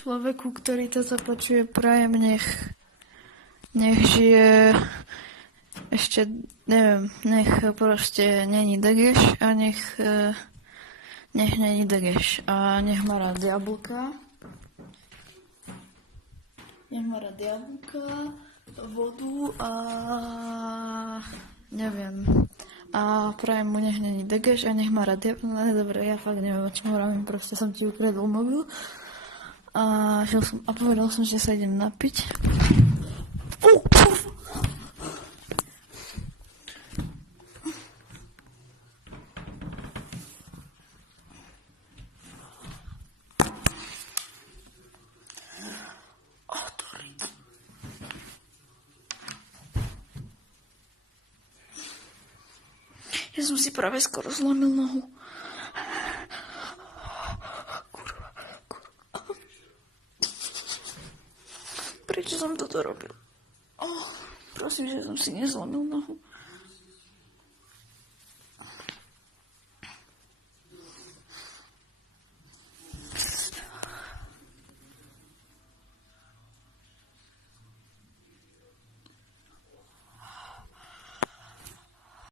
človeku, ktorý to započuje, prajem, nech žije ešte, neviem, nech proste není degeš a nech není degeš a nech má rád jablka. Nech má rád jablka, vodu a neviem. A prajem mu, nech není degeš a nech má rád jablka. Dobre, ja fakt neviem, o čom hovorím, proste som ti ukradol mobil. A povedal som, že sa idem napiť. Ja som si práve skoro zlomil nohu. Kurva. Prečo som toto robil? Prosím, že som si nezlomil nohu.